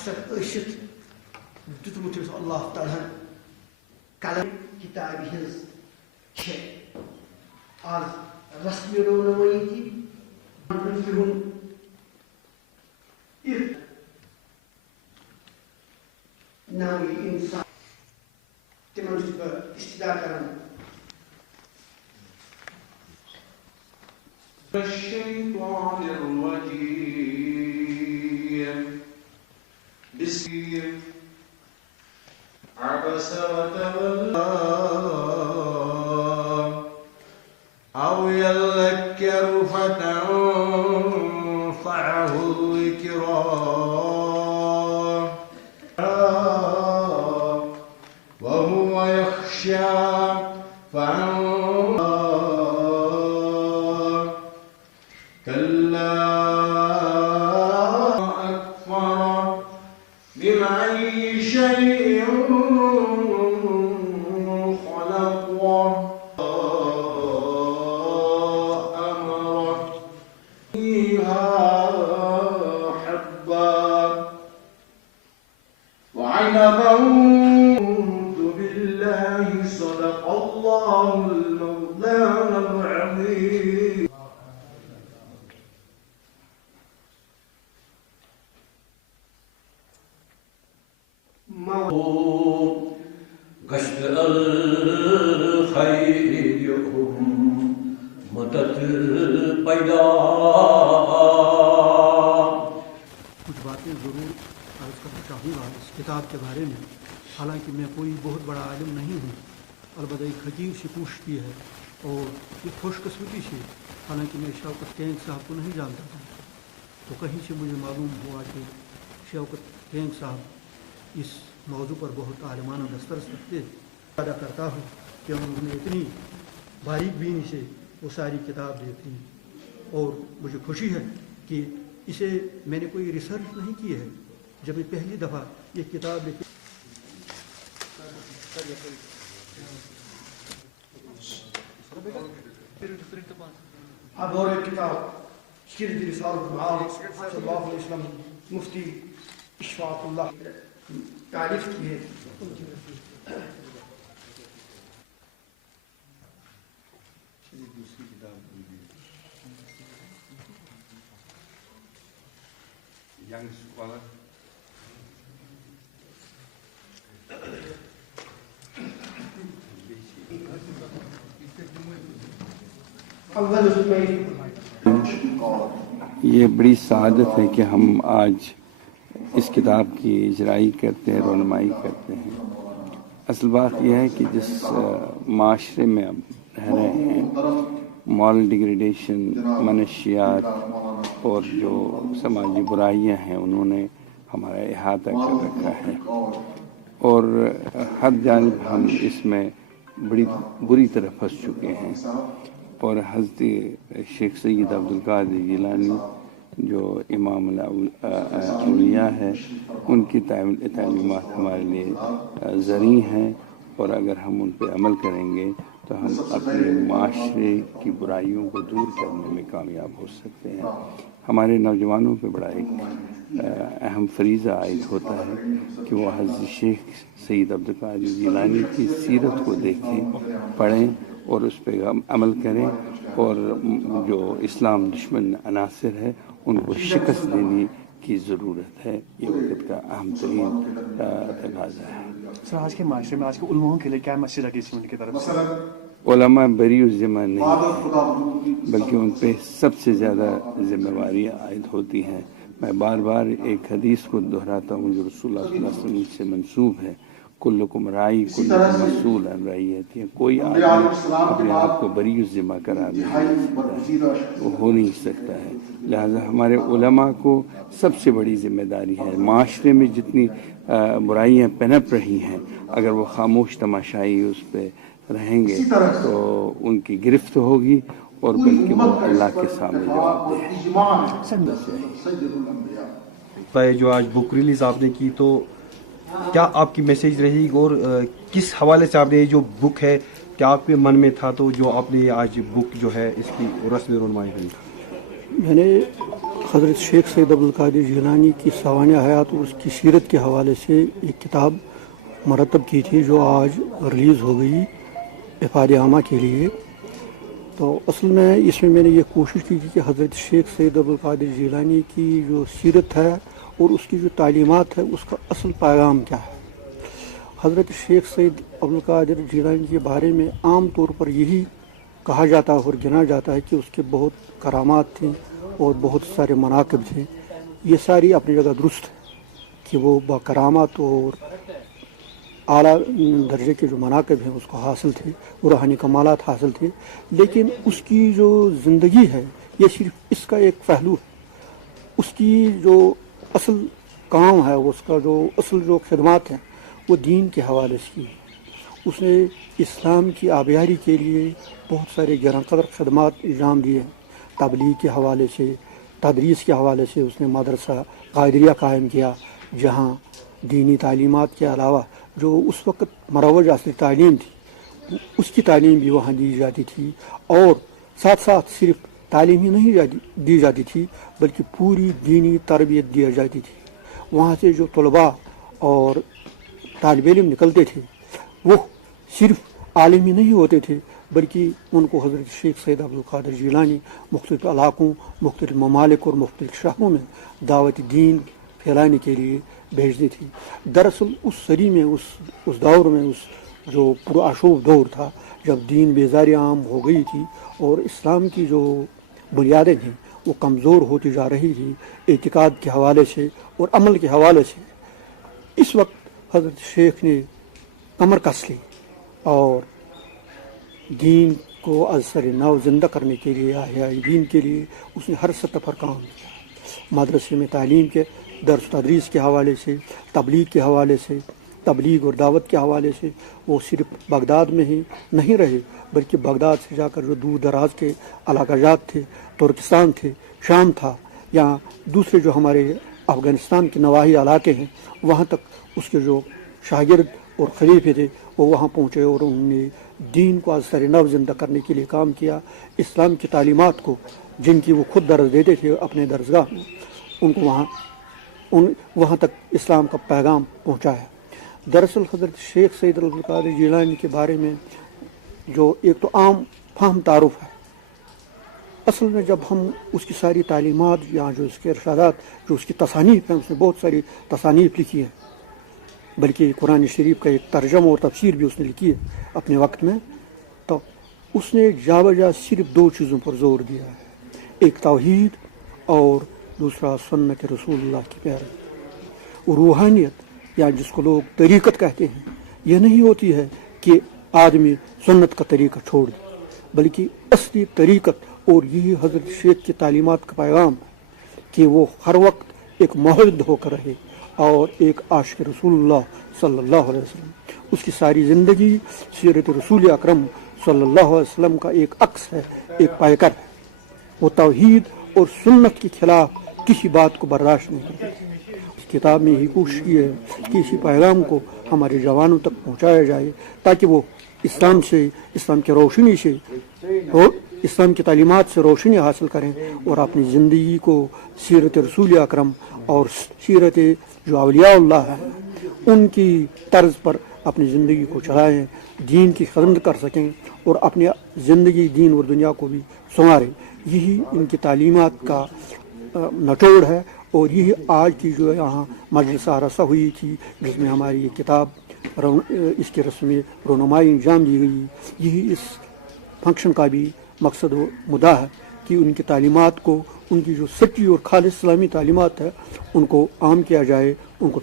اشرف اشت دتمت اللہ تعالیٰ قلم کتاب ہز آز رسمی رونمائی تھی ناوی انسان تمن استدعاء کران الشيطان الرجيم بسم عبس وتولى أو يذكر فتنفعه الذكرى وهو يخشى كلا أكفر بأي شيء خلقه أمره فيها حبا وعنبا بالله صدق الله المولان العظيم. گشت الخیر مدت پیدا. کچھ باتیں ضرور عرض کرنا چاہوں گا اس کتاب کے بارے میں. حالانکہ میں کوئی بہت بڑا عالم نہیں ہوں، البتہ ایک حقیر سی کوشش ہے اور یہ خوش قسمتی سے، حالانکہ میں شوکت کینگ صاحب کو نہیں جانتا تھا، تو کہیں سے مجھے معلوم ہوا کہ شوکت کینگ صاحب اس موضوع پر بہت عالمانہ دسترس رکھتے. ادا کرتا ہوں کہ انہوں نے اتنی باریک بینی سے وہ ساری کتاب دیکھی اور مجھے خوشی ہے کہ اسے میں نے کوئی ریسرچ نہیں کی ہے. جب میں پہلی دفعہ یہ کتاب لکھی اب اور ایک کتاب شرد رسالۃ المعارف صلی اللہ علیہ وسلم مفتی اشفاق اللہ تعریف کی ہے. دوسری کتاب ینگ اسکالر یہ بڑی سعادت ہے کہ ہم آج اس کتاب کی اجرائی کرتے ہیں، رونمائی کرتے ہیں. اصل بات یہ ہے کہ جس معاشرے میں اب رہ رہے ہیں، مارل ڈیگریڈیشن، منشیات اور جو سماجی برائیاں ہیں انہوں نے ہمارا احاطہ کر رکھا ہے، اور ہر جانب ہم اس میں بڑی بری طرح پھنس چکے ہیں. اور حضرت شیخ سید عبدالقادر جیلانی جو امام الاولیاء ہے، ان کی تعلیمات ہمارے لیے زرعی ہیں، اور اگر ہم ان پہ عمل کریں گے تو ہم اپنے معاشرے کی برائیوں کو دور کرنے میں کامیاب ہو سکتے ہیں. ہمارے نوجوانوں پہ بڑا ایک اہم فریضہ عائد ہوتا ہے کہ وہ حضرت شیخ سید عبدالقادر جیلانی کی سیرت کو دیکھیں، پڑھیں اور اس پہ عمل کریں، اور جو اسلام دشمن عناصر ہے ان کو شکست دینے کی ضرورت ہے. یہ وقت کا اہم ترین تقاضا ہے. سر، آج کے معاشرے میں آج کے علماء کے لیے کیا مسئلہ ہے ان کی طرف سے؟ علماء بری ذمہ نہیں، بلکہ ان پہ سب سے زیادہ ذمہ داریاں عائد ہوتی ہیں. میں بار بار ایک حدیث کو دہراتا ہوں جو رسول اللہ صلی اللہ علیہ وسلم سے منسوب ہے: کلکم رائی کلکم مسئول عن رعیتہ. کوئی آدمی اپنے آپ کو بری ذمہ قرار نہیں سکتا ہے، وہ ہو نہیں سکتا ہے. لہذا ہمارے علماء کو سب سے بڑی ذمہ داری ہے. معاشرے میں جتنی برائیاں پنپ رہی ہیں، اگر وہ خاموش تماشائی اس پہ رہیں گے تو ان کی گرفت ہوگی، اور بلکہ وہ اللہ کے سامنے جواب دے. جو آج بک ریلیز آپ نے کی، تو کیا آپ کی میسیج رہی اور کس حوالے سے آپ نے یہ جو بک ہے، کیا آپ کے من میں تھا تو جو آپ نے آج بک جو ہے اس کی رسمی رونمائی ہوئی؟ میں نے حضرت شیخ سید عبدالقادر جیلانی کی سوانح حیات اور اس کی سیرت کے حوالے سے ایک کتاب مرتب کی تھی جو آج ریلیز ہو گئی افادہ عامہ کے لیے. تو اصل میں اس میں نے یہ کوشش کی تھی کہ حضرت شیخ سید عبدالقادر جیلانی کی جو سیرت ہے اور اس کی جو تعلیمات ہے اس کا اصل پیغام کیا ہے. حضرت شیخ سید عبدالقادر جیلانی کے بارے میں عام طور پر یہی کہا جاتا ہے اور گنا جاتا ہے کہ اس کے بہت کرامات تھیں اور بہت سارے مناقب تھے. یہ ساری اپنی جگہ درست ہے کہ وہ با کرامات اور اعلیٰ درجے کے جو مناقب ہیں اس کو حاصل تھے، روحانی کمالات حاصل تھے، لیکن اس کی جو زندگی ہے یہ صرف اس کا ایک پہلو ہے. اس کی جو اصل کام ہے، اس کا جو اصل جو خدمات ہیں وہ دین کے حوالے سے کی ہے. اس نے اسلام کی آبیاری کے لیے بہت سارے گراں قدر خدمات انجام دیے ہیں. تبلیغ کے حوالے سے، تدریس کے حوالے سے اس نے مدرسہ قادریہ قائم کیا، جہاں دینی تعلیمات کے علاوہ جو اس وقت مروج عصری تعلیم تھی اس کی تعلیم بھی وہاں دی جاتی تھی. اور ساتھ ساتھ صرف تعلیم ہی نہیں دی جاتی تھی بلکہ پوری دینی تربیت دی جاتی تھی. وہاں سے جو طلباء اور طالب علم نکلتے تھے وہ صرف عالم ہی نہیں ہوتے تھے بلکہ ان کو حضرت شیخ سید عبدالقادر جیلانی مختلف علاقوں، مختلف ممالک اور مختلف شہروں میں دعوت دین پھیلانے کے لیے بھیجتی تھی. دراصل اس صدی میں، اس دور میں، اس جو پرآشوب دور تھا جب دین بیزاری عام ہو گئی تھی اور اسلام کی جو بنیادیں تھیں وہ کمزور ہوتی جا رہی تھی اعتقاد کے حوالے سے اور عمل کے حوالے سے. اس وقت حضرت شیخ نے کمر کس لی اور دین کو از سر نو زندہ کرنے کے لیے، احیاء دین کے لیے اس نے ہر سطح پر کام کیا. مدرسے میں تعلیم کے درس و تدریس کے حوالے سے، تبلیغ کے حوالے سے، تبلیغ اور دعوت کے حوالے سے وہ صرف بغداد میں ہی نہیں رہے بلکہ بغداد سے جا کر جو دور دراز کے علاقہ جات تھے، ترکستان تھے، شام تھا، یا دوسرے جو ہمارے افغانستان کے نواحی علاقے ہیں وہاں تک اس کے جو شاگرد اور خلیفے تھے وہ وہاں پہنچے اور انہوں نے دین کو از سر نو زندہ کرنے کے لیے کام کیا. اسلام کی تعلیمات کو جن کی وہ خود درس دیتے تھے اپنے درسگاہ میں، ان کو وہاں تک اسلام کا پیغام پہنچایا. دراصل حضرت شیخ سید عبدالقادر جیلانی کے بارے میں جو ایک تو عام فہم تعارف ہے، اصل میں جب ہم اس کی ساری تعلیمات یا جو اس کے ارشادات، جو اس کی تصانیف ہیں، اس نے بہت ساری تصانیف لکھی ہیں، بلکہ قرآن شریف کا ایک ترجمہ اور تفسیر بھی اس نے لکھی ہے اپنے وقت میں. تو اس نے جا بجا صرف دو چیزوں پر زور دیا ہے، ایک توحید اور دوسرا سنت رسول اللہ کی پیروی. روحانیت یا جس کو لوگ طریقت کہتے ہیں یہ نہیں ہوتی ہے کہ آدمی سنت کا طریقہ چھوڑ دے، بلکہ اصلی طریقت اور یہی حضرت شیخ کی تعلیمات کا پیغام ہے کہ وہ ہر وقت ایک محب ہو کر رہے اور ایک عاشق رسول اللہ صلی اللہ علیہ وسلم. اس کی ساری زندگی سیرت رسول اکرم صلی اللہ علیہ وسلم کا ایک عکس ہے، ایک پیکر ہے. وہ توحید اور سنت کے خلاف کسی بات کو برداشت نہیں کرتے. اس کتاب میں یہی کوشش کی ہے کہ اسی پیغام کو ہمارے جوانوں تک پہنچایا جائے تاکہ وہ اسلام سے، اسلام کی روشنی سے اور اسلام کی تعلیمات سے روشنی حاصل کریں اور اپنی زندگی کو سیرت رسول اکرم اور سیرت جو اولیاء اللہ ہیں ان کی طرز پر اپنی زندگی کو چلائیں، دین کی خدمت کر سکیں اور اپنی زندگی، دین اور دنیا کو بھی سنواریں. یہی ان کی تعلیمات کا نچوڑ ہے اور یہی آج کی جو یہاں مجلس رسا ہوئی تھی جس میں ہماری یہ کتاب اس کی رسم رونمائی انجام دی گئی. یہی اس فنکشن کا بھی مقصد و مدعا ہے کہ ان کی تعلیمات کو، ان کی جو سچی اور خالص اسلامی تعلیمات ہے ان کو عام کیا جائے، ان کو